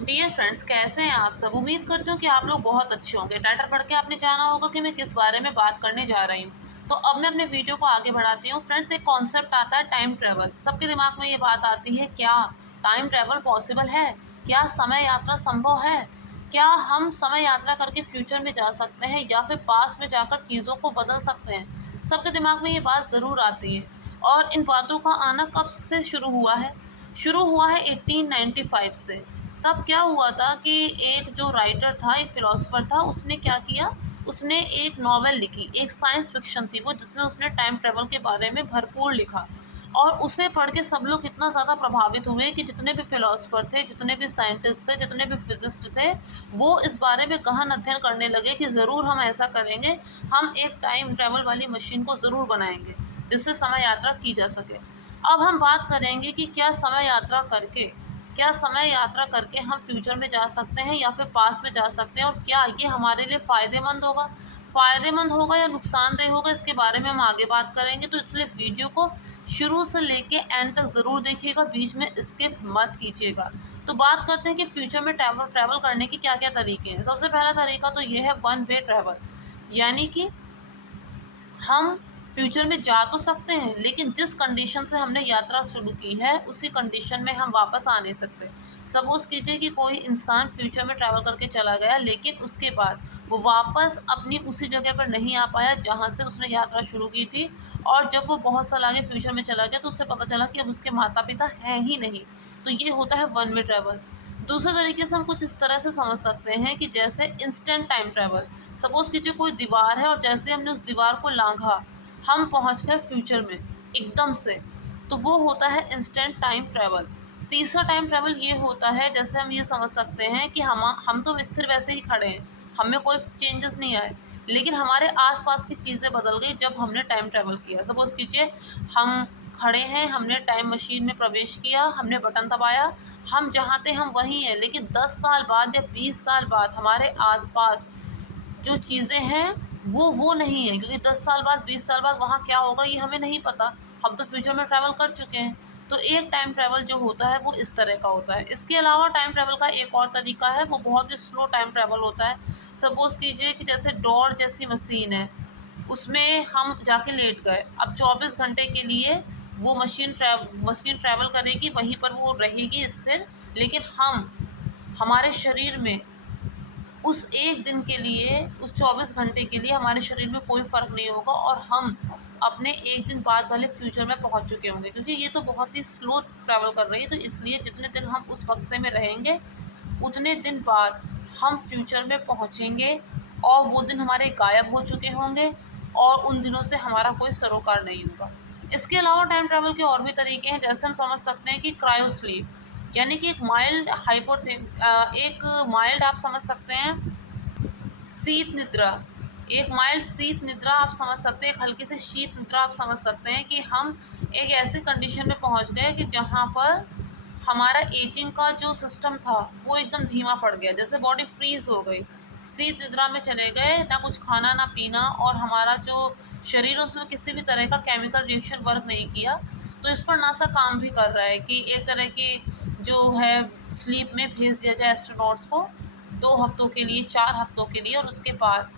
Dear friends, कैसे हैं आप सब। उम्मीद करती हूँ कि आप लोग बहुत अच्छे होंगे। टाइटल पढ़ के आपने जाना होगा कि मैं किस बारे में बात करने जा रही हूँ। तो अब मैं अपने वीडियो को आगे बढ़ाती हूँ। फ्रेंड्स, एक कॉन्सेप्ट आता है टाइम ट्रेवल। सबके दिमाग में ये बात आती है, क्या टाइम ट्रेवल पॉसिबल है? क्या समय यात्रा संभव है? क्या हम समय यात्रा करके फ्यूचर में जा सकते हैं या फिर पास्ट में जाकर चीज़ों को बदल सकते हैं? सबके दिमाग में ये बात ज़रूर आती है। और इन बातों का आना कब से शुरू हुआ है? शुरू हुआ है 1895 से। तब क्या हुआ था कि एक जो राइटर था, एक फिलोसोफर था, उसने क्या किया, उसने एक नॉवेल लिखी, एक साइंस फिक्शन थी वो, जिसमें उसने टाइम ट्रेवल के बारे में भरपूर लिखा। और उसे पढ़ के सब लोग इतना ज़्यादा प्रभावित हुए कि जितने भी फिलोसोफर थे, जितने भी साइंटिस्ट थे, जितने भी फिजिस्ट थे, वो इस बारे में गहन अध्ययन करने लगे कि ज़रूर हम ऐसा करेंगे, हम एक टाइम ट्रेवल वाली मशीन को ज़रूर बनाएंगे जिससे समय यात्रा की जा सके। अब हम बात करेंगे कि क्या समय यात्रा करके हम फ्यूचर में जा सकते हैं या फिर पास्ट में जा सकते हैं, और क्या ये हमारे लिए फ़ायदेमंद होगा या नुकसानदेह होगा, इसके बारे में हम आगे बात करेंगे। तो इसलिए वीडियो को शुरू से लेके एंड तक ज़रूर देखिएगा, बीच में स्किप मत कीजिएगा। तो बात करते हैं कि फ्यूचर में ट्रैवल ट्रैवल करने के क्या क्या तरीके हैं। सबसे पहला तरीका तो ये है वन वे ट्रैवल, यानी कि हम फ्यूचर में जा तो सकते हैं, लेकिन जिस कंडीशन से हमने यात्रा शुरू की है उसी कंडीशन में हम वापस आ नहीं सकते। सपोज़ कीजिए कि कोई इंसान फ्यूचर में ट्रैवल करके चला गया, लेकिन उसके बाद वो वापस अपनी उसी जगह पर नहीं आ पाया जहाँ से उसने यात्रा शुरू की थी। और जब वो बहुत साल आगे फ्यूचर में चला गया तो उससे पता चला कि अब उसके माता पिता हैं ही नहीं। तो ये होता है वन वे ट्रैवल। दूसरे तरीके से हम कुछ इस तरह से समझ सकते हैं कि जैसे इंस्टेंट टाइम ट्रैवल। सपोज़ कीजिए कोई दीवार है और जैसे हमने उस दीवार को लांघा, हम पहुंच गए फ्यूचर में एकदम से। तो वो होता है इंस्टेंट टाइम ट्रैवल। तीसरा टाइम ट्रैवल ये होता है, जैसे हम ये समझ सकते हैं कि हम तो स्थिर वैसे ही खड़े हैं, हमें कोई चेंजेस नहीं आए, लेकिन हमारे आसपास की चीज़ें बदल गई जब हमने टाइम ट्रैवल किया। सपोज़ कीजिए हम खड़े हैं, हमने टाइम मशीन में प्रवेश किया, हमने बटन दबाया, हम जहाँ थे हम वहीं हैं, लेकिन 10 साल बाद या 20 साल बाद हमारे आसपास जो चीज़ें हैं वो नहीं है, क्योंकि 10 साल बाद 20 साल बाद वहाँ क्या होगा ये हमें नहीं पता। हम तो फ्यूचर में ट्रैवल कर चुके हैं। तो एक टाइम ट्रैवल जो होता है वो इस तरह का होता है। इसके अलावा टाइम ट्रैवल का एक और तरीका है, वो बहुत ही स्लो टाइम ट्रैवल होता है। सपोज़ कीजिए कि जैसे डोर जैसी मशीन है, उसमें हम जाके लेट गए। अब 24 घंटे के लिए वो मशीन ट्रैवल करेगी, वहीं पर वो रहेगी स्थिर, लेकिन हमारे शरीर में उस एक दिन के लिए, उस 24 घंटे के लिए हमारे शरीर में कोई फ़र्क नहीं होगा और हम अपने एक दिन बाद वाले फ्यूचर में पहुंच चुके होंगे, क्योंकि ये तो बहुत ही स्लो ट्रैवल कर रही है। तो इसलिए जितने दिन हम उस बक्से में रहेंगे, उतने दिन बाद हम फ्यूचर में पहुंचेंगे और वो दिन हमारे गायब हो चुके होंगे और उन दिनों से हमारा कोई सरोकार नहीं होगा। इसके अलावा टाइम ट्रैवल के और भी तरीके हैं, जैसे हम समझ सकते हैं कि क्रायो स्लीप, यानी कि एक माइल्ड आप समझ सकते हैं शीत निद्रा। एक माइल्ड शीत निद्रा आप समझ सकते हैं, एक हल्की सी शीत निद्रा आप समझ सकते हैं कि हम एक ऐसे कंडीशन में पहुंच गए कि जहां पर हमारा एजिंग का जो सिस्टम था वो एकदम धीमा पड़ गया, जैसे बॉडी फ्रीज हो गई। शीत निद्रा में चले गए, ना कुछ खाना ना पीना, और हमारा जो शरीर है उसमें किसी भी तरह का केमिकल रिएक्शन वर्क नहीं किया। तो इस पर नासा काम भी कर रहा है कि एक तरह की जो है स्लीप में भेज दिया जाए एस्ट्रोनॉट्स को 2 हफ्तों के लिए, 4 हफ्तों के लिए, और उसके बाद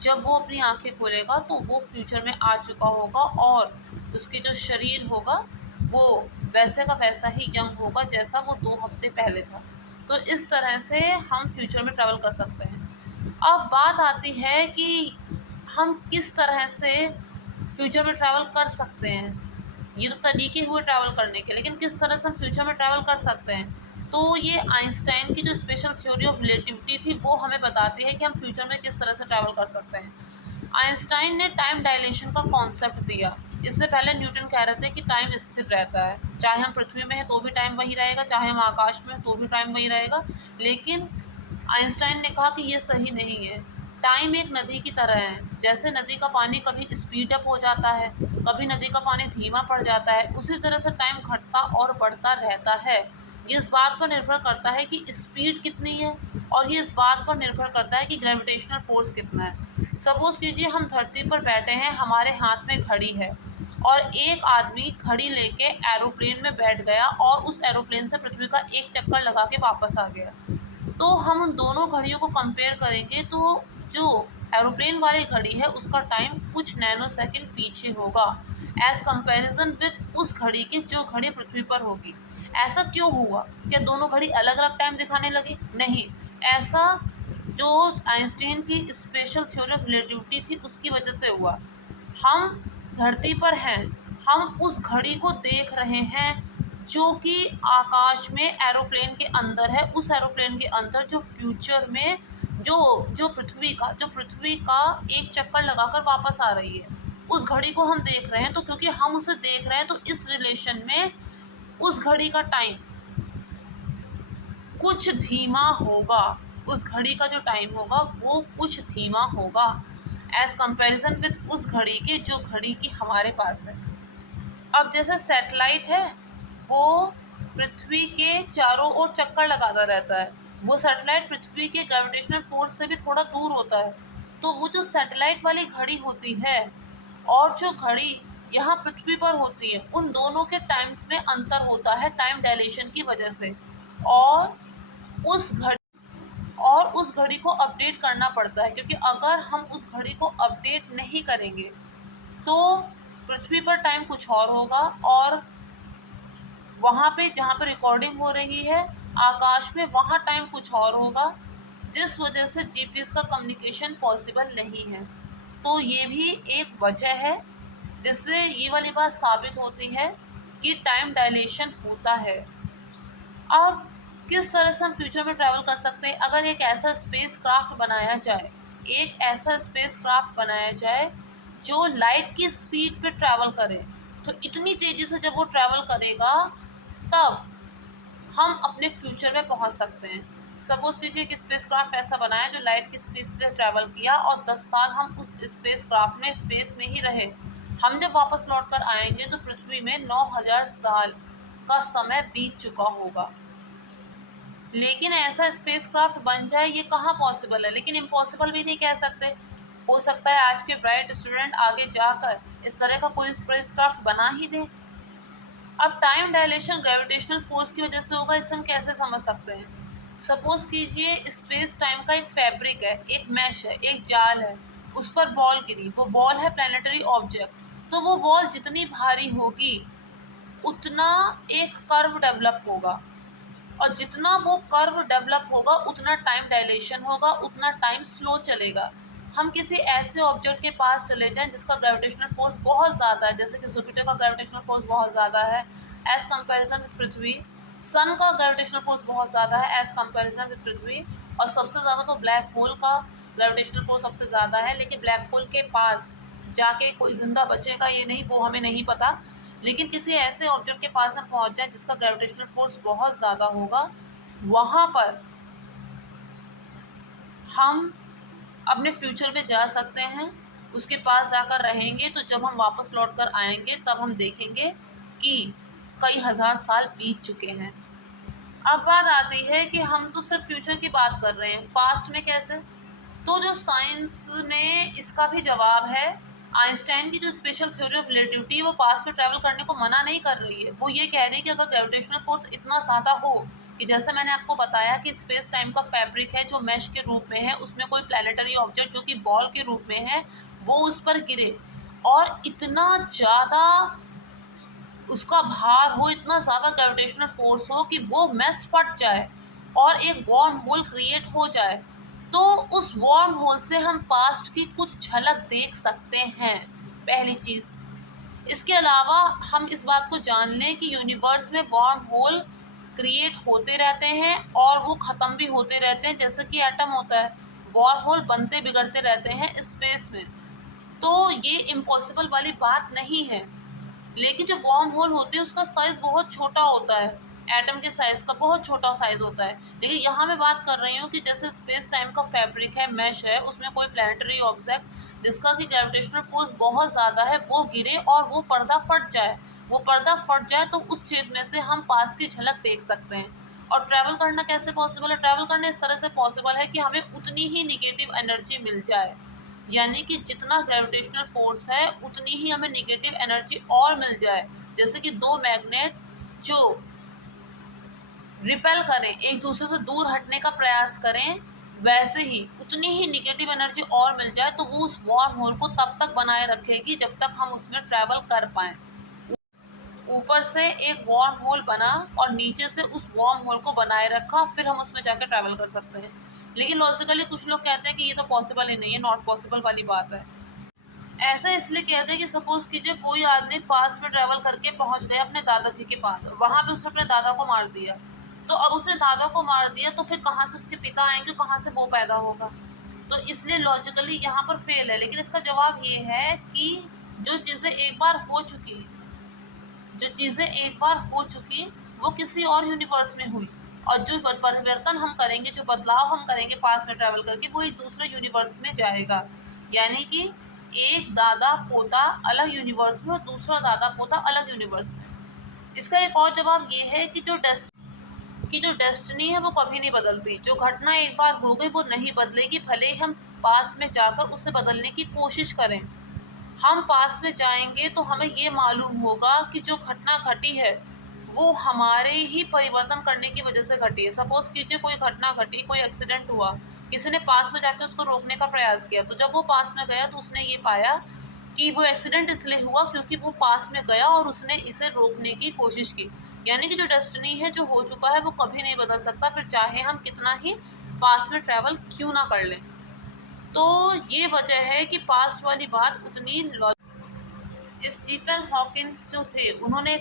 जब वो अपनी आँखें खोलेगा तो वो फ्यूचर में आ चुका होगा और उसके जो शरीर होगा वो वैसे का वैसा ही यंग होगा जैसा वो 2 हफ्ते पहले था। तो इस तरह से हम फ्यूचर में ट्रैवल कर सकते हैं। अब बात आती है कि हम किस तरह से फ्यूचर में ट्रैवल कर सकते हैं। ये तो तरीके हुए ट्रैवल करने के, लेकिन किस तरह से हम फ्यूचर में ट्रैवल कर सकते हैं। तो ये आइंस्टाइन की जो स्पेशल थ्योरी ऑफ रिलेटिविटी थी वो हमें बताती है कि हम फ्यूचर में किस तरह से ट्रैवल कर सकते हैं। आइंस्टाइन ने टाइम डायलेशन का कॉन्सेप्ट दिया। इससे पहले न्यूटन कह रहे थे कि टाइम स्थिर रहता है, चाहे हम पृथ्वी में हैं तो भी टाइम वही रहेगा, चाहे हम आकाश में हैं तो भी टाइम वही रहेगा। लेकिन आइंस्टाइन ने कहा कि ये सही नहीं है। टाइम एक नदी की तरह है, जैसे नदी का पानी कभी स्पीड अप हो जाता है, कभी नदी का पानी धीमा पड़ जाता है, उसी तरह से टाइम घटता और बढ़ता रहता है। ये इस बात पर निर्भर करता है कि स्पीड कितनी है, और ये इस बात पर निर्भर करता है कि ग्रेविटेशनल फोर्स कितना है। सपोज़ कीजिए हम धरती पर बैठे हैं, हमारे हाथ में घड़ी है, और एक आदमी घड़ी लेके एरोप्लेन में बैठ गया और उस एरोप्लेन से पृथ्वी का एक चक्कर लगा के वापस आ गया। तो हम उन दोनों घड़ियों को कंपेयर करेंगे तो जो एरोप्लेन वाली घड़ी है उसका टाइम कुछ नैनो सेकंड पीछे होगा एज कंपैरिजन विद उस घड़ी की जो घड़ी पृथ्वी पर होगी। ऐसा क्यों हुआ? क्या दोनों घड़ी अलग अलग टाइम दिखाने लगी? नहीं, ऐसा जो आइंस्टीन की स्पेशल थ्योरी ऑफ रिलेटिविटी थी उसकी वजह से हुआ। हम धरती पर हैं, हम उस घड़ी को देख रहे हैं जो कि आकाश में एरोप्लेन के अंदर है, उस एरोप्लेन के अंदर जो फ्यूचर में जो जो पृथ्वी का एक चक्कर लगाकर वापस आ रही है, उस घड़ी को हम देख रहे हैं। तो क्योंकि हम उसे देख रहे हैं तो इस रिलेशन में उस घड़ी का टाइम कुछ धीमा होगा, उस घड़ी का जो टाइम होगा वो कुछ धीमा होगा एज कंपैरिजन विद उस घड़ी के जो घड़ी की हमारे पास है। अब जैसे सैटेलाइट है, वो पृथ्वी के चारों ओर चक्कर लगाता रहता है, वो सैटेलाइट पृथ्वी के ग्रेविटेशनल फोर्स से भी थोड़ा दूर होता है। तो वो जो सैटेलाइट वाली घड़ी होती है और जो घड़ी यहाँ पृथ्वी पर होती है, उन दोनों के टाइम्स में अंतर होता है टाइम डायलेशन की वजह से। और उस घड़ी उस घड़ी को अपडेट करना पड़ता है, क्योंकि अगर हम उस घड़ी को अपडेट नहीं करेंगे तो पृथ्वी पर टाइम कुछ और होगा और वहाँ पे जहाँ पे रिकॉर्डिंग हो रही है आकाश में वहाँ टाइम कुछ और होगा, जिस वजह से जीपीएस का कम्युनिकेशन पॉसिबल नहीं है। तो ये भी एक वजह है जिससे ये वाली बात साबित होती है कि टाइम डायलेशन होता है। अब किस तरह से हम फ्यूचर में ट्रैवल कर सकते हैं? अगर एक ऐसा स्पेस क्राफ्ट बनाया जाए, एक ऐसा स्पेस क्राफ्ट बनाया जाए जो लाइट की स्पीड पे ट्रैवल करे, तो इतनी तेज़ी से जब वो ट्रैवल करेगा तब हम अपने फ्यूचर में पहुंच सकते हैं। सपोज कीजिए कि स्पेस क्राफ्ट ऐसा बनाया जो लाइट की स्पीड से ट्रैवल किया और 10 साल हम उस स्पेस क्राफ्ट में स्पेस में ही रहे। हम जब वापस लौट कर आएंगे तो पृथ्वी में 9000 साल का समय बीत चुका होगा। लेकिन ऐसा स्पेसक्राफ्ट बन जाए ये कहाँ पॉसिबल है, लेकिन इम्पॉसिबल भी नहीं कह सकते। हो सकता है आज के ब्राइट स्टूडेंट आगे जाकर इस तरह का कोई स्पेसक्राफ्ट बना ही दे। अब टाइम डायलेशन ग्रेविटेशनल फोर्स की वजह से होगा, इसे हम कैसे समझ सकते हैं? सपोज कीजिए स्पेस टाइम का एक फैब्रिक है, एक मैश है, एक जाल है, उस पर बॉल गिरी, वो बॉल है प्लैनेटरी ऑब्जेक्ट। तो वो बॉल जितनी भारी होगी उतना एक कर्व डेवलप होगा, और जितना वो कर्व डेवलप होगा उतना टाइम डायलेशन होगा, उतना टाइम स्लो चलेगा। हम किसी ऐसे ऑब्जेक्ट के पास चले जाएं जिसका ग्रेविटेशनल फोर्स बहुत ज़्यादा है, जैसे कि जुपिटर का ग्रेविटेशनल फोर्स बहुत ज़्यादा है एज कंपैरिजन विद पृथ्वी, सन का ग्रेविटेशनल फोर्स बहुत ज़्यादा है एज कंपैरिजन विद पृथ्वी, और सबसे ज़्यादा तो ब्लैक होल का ग्रेविटेशनल फोर्स सबसे ज़्यादा है। लेकिन ब्लैक होल के पास जाके कोई ज़िंदा बचेगा ये नहीं, वो हमें नहीं पता। लेकिन किसी ऐसे ऑब्जेक्ट के पास हम पहुंच जाए जिसका ग्रेविटेशनल फोर्स बहुत ज़्यादा होगा, वहाँ पर हम अपने फ्यूचर में जा सकते हैं, उसके पास जाकर रहेंगे। तो जब हम वापस लौट कर आएंगे तब हम देखेंगे कि कई हज़ार साल बीत चुके हैं। अब बात आती है कि हम तो सिर्फ फ्यूचर की बात कर रहे हैं, पास्ट में कैसे? तो जो साइंस में इसका भी जवाब है। आइंस्टाइन की जो स्पेशल थ्योरी ऑफ रिलेटिविटी है वो पास्ट में ट्रैवल करने को मना नहीं कर रही है। वो ये कह रही है कि अगर ग्रेविटेशनल फोर्स इतना ज़्यादा हो कि जैसे मैंने आपको बताया कि स्पेस टाइम का फैब्रिक है जो मैश के रूप में है, उसमें कोई प्लैनेटरी ऑब्जेक्ट जो कि बॉल के रूप में है वो उस पर गिरे और इतना ज़्यादा उसका भार हो, इतना ज़्यादा ग्रेविटेशनल फोर्स हो कि वो मैस फट जाए और एक वार्म होल क्रिएट हो जाए, तो उस वार्म होल से हम पास्ट की कुछ झलक देख सकते हैं, पहली चीज़। इसके अलावा हम इस बात को जान लें कि यूनिवर्स में वार्म होल क्रिएट होते रहते हैं और वो ख़त्म भी होते रहते हैं, जैसे कि एटम होता है, वार्म होल बनते बिगड़ते रहते हैं स्पेस में। तो ये इम्पॉसिबल वाली बात नहीं है। लेकिन जो वार्म होल होते हैं उसका साइज़ बहुत छोटा होता है, एटम के साइज़ का बहुत छोटा साइज़ होता है। लेकिन यहाँ मैं बात कर रही हूँ कि जैसे स्पेस टाइम का फैब्रिक है, मैश है, उसमें कोई प्लैनेटरी ऑब्जेक्ट जिसका कि ग्रेविटेशनल फोर्स बहुत ज़्यादा है वो गिरे और वो पर्दा फट जाए, तो उस छेद में से हम पास की झलक देख सकते हैं। और ट्रैवल करना कैसे पॉसिबल है? ट्रैवल करना इस तरह से पॉसिबल है कि हमें उतनी ही निगेटिव एनर्जी मिल जाए, यानी कि जितना ग्रेविटेशनल फोर्स है उतनी ही हमें नेगेटिव एनर्जी और मिल जाए। जैसे कि दो मैग्नेट जो रिपेल करें, एक दूसरे से दूर हटने का प्रयास करें, वैसे ही उतनी ही निगेटिव एनर्जी और मिल जाए तो वो उस वार्म होल को तब तक बनाए रखेगी जब तक हम उसमें ट्रैवल कर पाएँ। ऊपर से एक वार्म होल बना और नीचे से उस वार्म होल को बनाए रखा, फिर हम उसमें जाकर ट्रैवल कर सकते हैं। लेकिन लॉजिकली कुछ लोग कहते हैं कि ये तो पॉसिबल ही नहीं है, नॉट पॉसिबल वाली बात है। ऐसा इसलिए कहते हैं कि सपोज कीजिए कोई आदमी पास्ट में ट्रैवल करके पहुंच गया अपने दादाजी के पास, वहां पे उसने अपने दादा को मार दिया, तो अब उसने दादा को मार दिया तो फिर कहाँ से उसके पिता आएंगे, कहाँ से वो पैदा होगा? तो इसलिए लॉजिकली यहाँ पर फेल है। लेकिन इसका जवाब ये है कि जो चीज़ें एक बार हो चुकी जो चीज़ें एक बार हो चुकी वो किसी और यूनिवर्स में हुई, और जो परिवर्तन हम करेंगे, जो बदलाव हम करेंगे पास में ट्रैवल करके, वो एक दूसरे यूनिवर्स में जाएगा। यानी कि एक दादा पोता अलग यूनिवर्स में और दूसरा दादा पोता अलग यूनिवर्स में। इसका एक और जवाब ये है कि जो डेस्टिनी है वो कभी नहीं बदलती। जो घटना एक बार हो गई वो नहीं बदलेगी, भले ही हम पास में जाकर उसे बदलने की कोशिश करें। हम पास में जाएंगे तो हमें ये मालूम होगा कि जो घटना घटी है वो हमारे ही परिवर्तन करने की वजह से घटी है। सपोज कीजिए कोई घटना घटी, कोई एक्सीडेंट हुआ, किसी ने पास में जाके उसको रोकने का प्रयास किया, तो जब वो पास में गया तो उसने ये पाया कि वो एक्सीडेंट इसलिए हुआ क्योंकि वो पास में गया और उसने इसे रोकने की कोशिश की। यानी कि जो डेस्टिनी है, जो हो चुका है, वो कभी नहीं बदल सकता, फिर चाहे हम कितना ही पास में ट्रैवल क्यों ना कर लें। तो ये वजह है कि पास्ट वाली बात उतनी। स्टीफन हॉकिंस जो थे उन्होंने